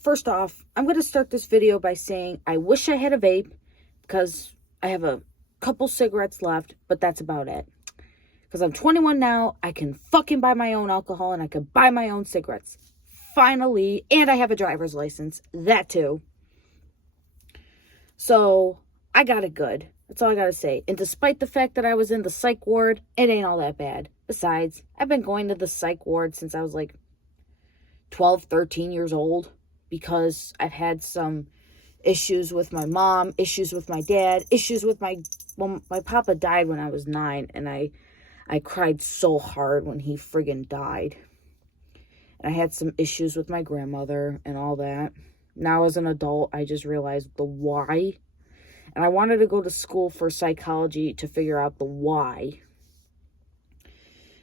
first off, I'm going to start this video by saying I wish I had a vape because I have a couple cigarettes left, but that's about it. Because I'm 21 now, I can fucking buy my own alcohol and I can buy my own cigarettes. Finally, and I have a driver's license. That too. So, I got it good. That's all I gotta say. And despite the fact that I was in the psych ward, it ain't all that bad. Besides, I've been going to the psych ward since I was like 12, 13 years old because I've had some issues with my mom, issues with my dad, issues with my papa died when I was 9, and I cried so hard when he friggin' died. And I had some issues with my grandmother and all that. Now as an adult, I just realized the why. And I wanted to go to school for psychology to figure out the why.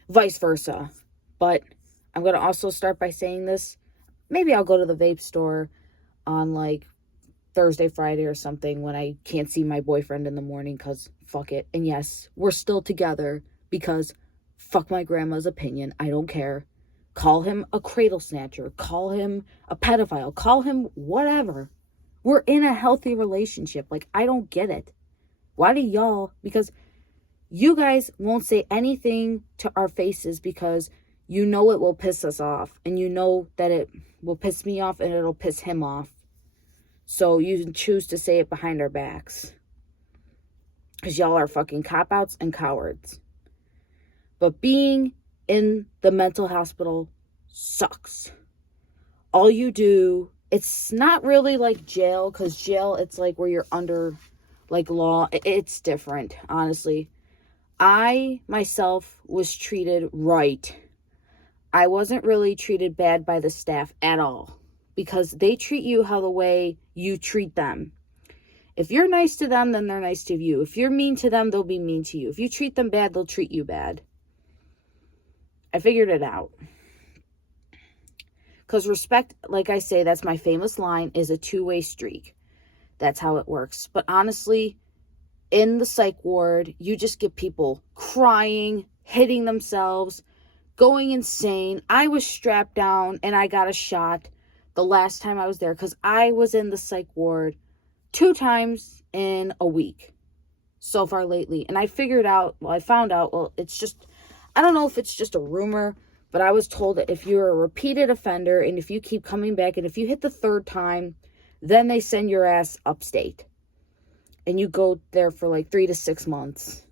Vice versa. But I'm going to also start by saying this. Maybe I'll go to the vape store on like Thursday, Friday or something when I can't see my boyfriend in the morning because fuck it. And yes, we're still together because fuck my grandma's opinion. I don't care. Call him a cradle snatcher. Call him a pedophile. Call him whatever. We're in a healthy relationship. Like, I don't get it. Why do y'all? Because you guys won't say anything to our faces because you know it will piss us off. And you know that it will piss me off and it'll piss him off. So you choose to say it behind our backs. Because y'all are fucking cop-outs and cowards. But being in the mental hospital sucks. All you do, it's not really like jail, because jail, it's like where you're under like law. It's different, honestly. I myself was treated right. I wasn't really treated bad by the staff at all, because they treat you how the way you treat them. If you're nice to them, then they're nice to you. If you're mean to them, they'll be mean to you. If you treat them bad, they'll treat you bad. I figured it out. Because respect, like I say, that's my famous line, is a two-way streak. That's how it works. But honestly, in the psych ward, you just get people crying, hitting themselves, going insane. I was strapped down and I got a shot the last time I was there because I was in the psych ward 2 times in a week so far lately. And I found out, it's just, I don't know if it's just a rumor, but I was told that if you're a repeated offender and if you keep coming back and if you hit the 3rd time, then they send your ass upstate. And you go there for like 3 to 6 months.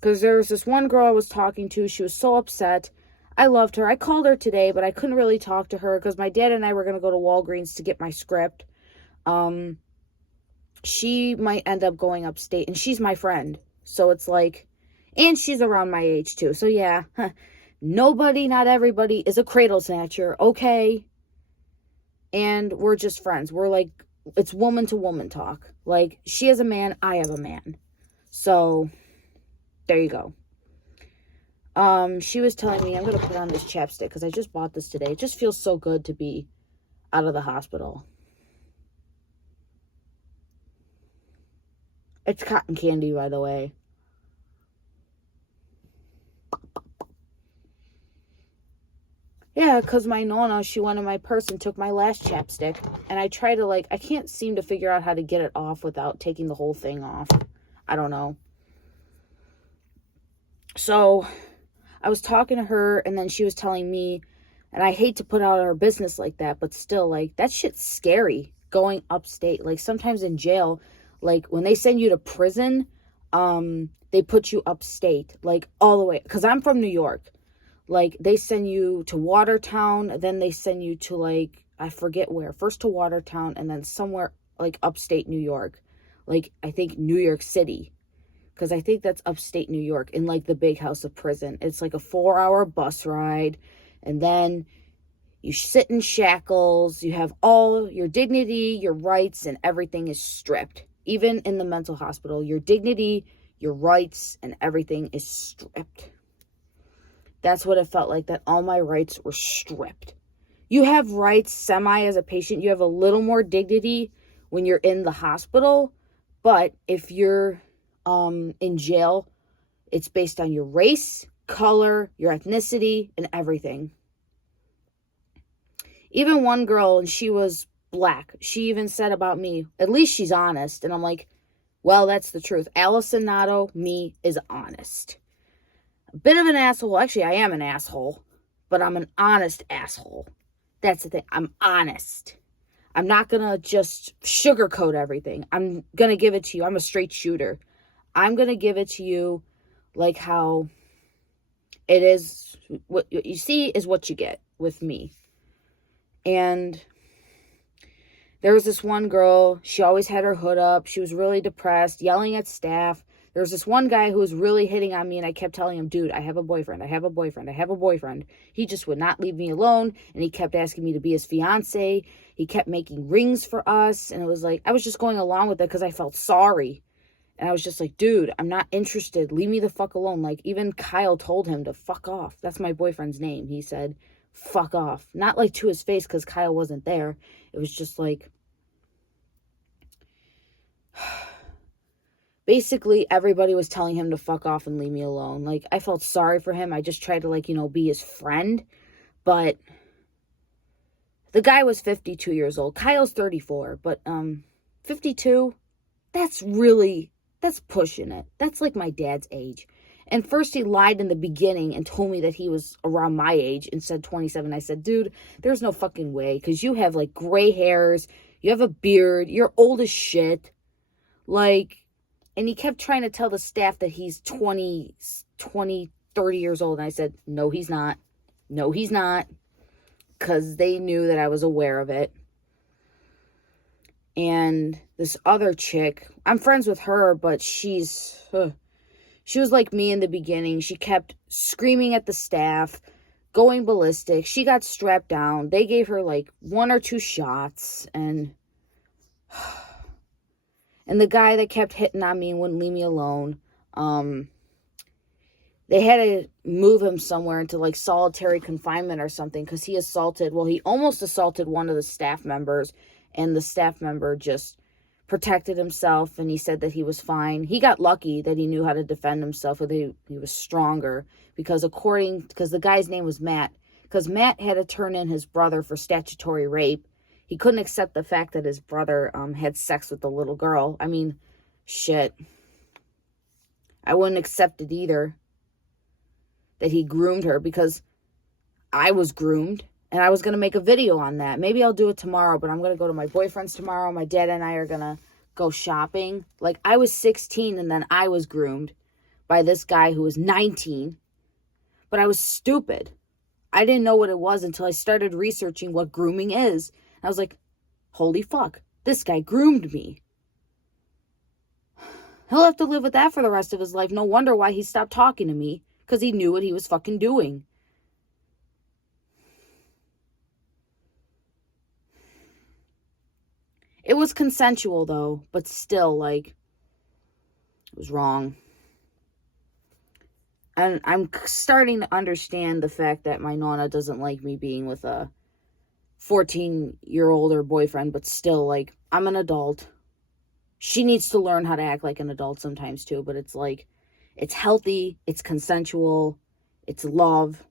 Because there was this one girl I was talking to. She was so upset. I loved her. I called her today, but I couldn't really talk to her because my dad and I were going to go to Walgreens to get my script. She might end up going upstate, and she's my friend. So it's like, and she's around my age too. So yeah, nobody, not everybody is a cradle snatcher, okay? And we're just friends. We're like, it's woman to woman talk. Like, she has a man, I have a man. So, there you go. She was telling me, I'm going to put on this chapstick because I just bought this today. It just feels so good to be out of the hospital. It's cotton candy, by the way. Yeah, because my nonna, she went in my purse and took my last chapstick. And I try to, I can't seem to figure out how to get it off without taking the whole thing off. I don't know. So, I was talking to her, and then she was telling me, and I hate to put out our business like that, but still, that shit's scary, going upstate. Sometimes in jail, when they send you to prison, they put you upstate, all the way. Because I'm from New York. They send you to Watertown, then they send you to, I forget where. First to Watertown, and then somewhere, upstate New York. I think New York City. Because I think that's upstate New York, in, the big house of prison. It's, a 4-hour bus ride, and then you sit in shackles. You have all your dignity, your rights, and everything is stripped. Even in the mental hospital, your dignity, your rights, and everything is stripped. That's what it felt like, that all my rights were stripped. You have rights semi as a patient. You have a little more dignity when you're in the hospital. But if you're in jail, it's based on your race, color, your ethnicity, and everything. Even one girl, and she was black, she even said about me, at least she's honest. And I'm like, well, that's the truth. Allison Nato, me, is honest. A bit of an asshole. Actually, I am an asshole, but I'm an honest asshole. That's the thing. I'm honest. I'm not going to just sugarcoat everything. I'm going to give it to you. I'm a straight shooter. I'm going to give it to you like how it is. What you see is what you get with me. And there was this one girl, she always had her hood up. She was really depressed, yelling at staff. There was this one guy who was really hitting on me, and I kept telling him, dude, I have a boyfriend. I have a boyfriend. I have a boyfriend. He just would not leave me alone, and he kept asking me to be his fiance. He kept making rings for us, and it was like, I was just going along with it because I felt sorry. And I was just like, dude, I'm not interested. Leave me the fuck alone. Like, even Kyle told him to fuck off. That's my boyfriend's name. He said, fuck off. Not like to his face because Kyle wasn't there. It was just like, basically everybody was telling him to fuck off and leave me alone. Like, I felt sorry for him. I just tried to, like, be his friend. But the guy was 52 years old. Kyle's 34. But 52, that's pushing it. That's like my dad's age. And first he lied in the beginning and told me that he was around my age and said 27. I said, dude, there's no fucking way. Because you have, like, gray hairs. You have a beard. You're old as shit. Like, and he kept trying to tell the staff that he's 20, 30 years old. And I said, no, he's not. No, he's not. Because they knew that I was aware of it. And this other chick, I'm friends with her, but she was like me in the beginning. She kept screaming at the staff, going ballistic. She got strapped down. They gave her like 1 or 2 shots. And the guy that kept hitting on me and wouldn't leave me alone, they had to move him somewhere into like solitary confinement or something because he almost assaulted one of the staff members, and the staff member just protected himself, and he said that he was fine. He got lucky that he knew how to defend himself, or he was stronger, because the guy's name was Matt, because Matt had to turn in his brother for statutory rape. He couldn't accept the fact that his brother had sex with the little girl. I mean, shit. I wouldn't accept it either, that he groomed her, because I was groomed, and I was going to make a video on that. Maybe I'll do it tomorrow, but I'm going to go to my boyfriend's tomorrow. My dad and I are going to go shopping. Like, I was 16, and then I was groomed by this guy who was 19. But I was stupid. I didn't know what it was until I started researching what grooming is. I was like, holy fuck, this guy groomed me. He'll have to live with that for the rest of his life. No wonder why he stopped talking to me, because he knew what he was fucking doing. It was consensual, though, but still, like, it was wrong. And I'm starting to understand the fact that my Nonna doesn't like me being with a 14-year-old or boyfriend, but still, like, I'm an adult. She needs to learn how to act like an adult sometimes, too, but it's like, it's healthy, it's consensual, it's love.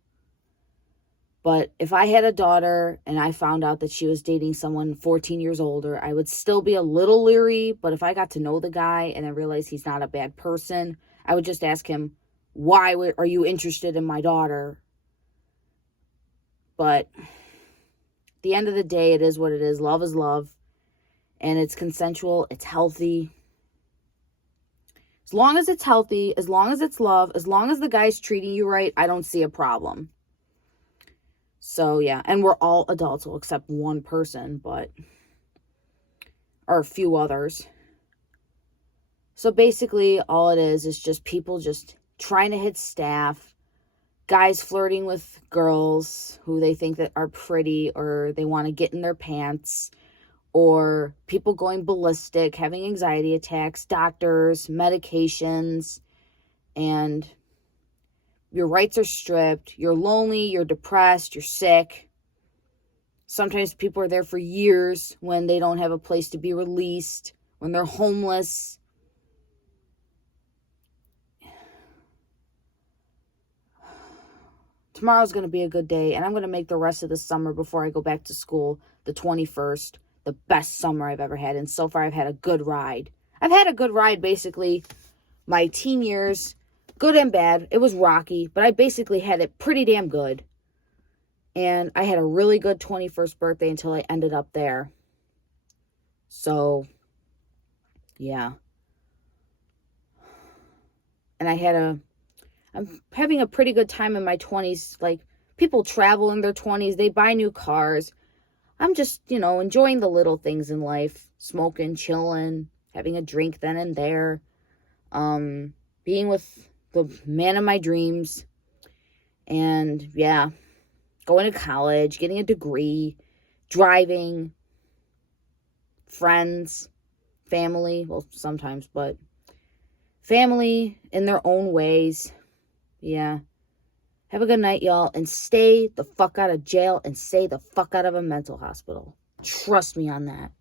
But if I had a daughter and I found out that she was dating someone 14 years older, I would still be a little leery. But if I got to know the guy and I realized he's not a bad person, I would just ask him, why are you interested in my daughter? But at the end of the day, it is what it is. Love is love. And it's consensual. It's healthy. As long as it's healthy, as long as it's love, as long as the guy's treating you right, I don't see a problem. So, yeah, and we're all adults, well, except one person, or a few others. So, basically, all it is just people just trying to hit staff, guys flirting with girls who they think that are pretty, or they want to get in their pants, or people going ballistic, having anxiety attacks, doctors, medications, and your rights are stripped. You're lonely, you're depressed, you're sick. Sometimes people are there for years when they don't have a place to be released, when they're homeless. tomorrow's going to be a good day, and I'm going to make the rest of the summer before I go back to school, the 21st, the best summer I've ever had. And so far, I've had a good ride. I've had a good ride, basically, my teen years, good and bad. It was rocky, but I basically had it pretty damn good. And I had a really good 21st birthday until I ended up there. So, yeah. And I'm having a pretty good time in my 20s. Like, people travel in their 20s. They buy new cars. I'm just, enjoying the little things in life. Smoking, chilling, having a drink then and there. Being with the man of my dreams. And, yeah. Going to college, getting a degree, driving, friends, family. Well, sometimes, but family in their own ways. Yeah. Have a good night, y'all. And stay the fuck out of jail and stay the fuck out of a mental hospital. Trust me on that.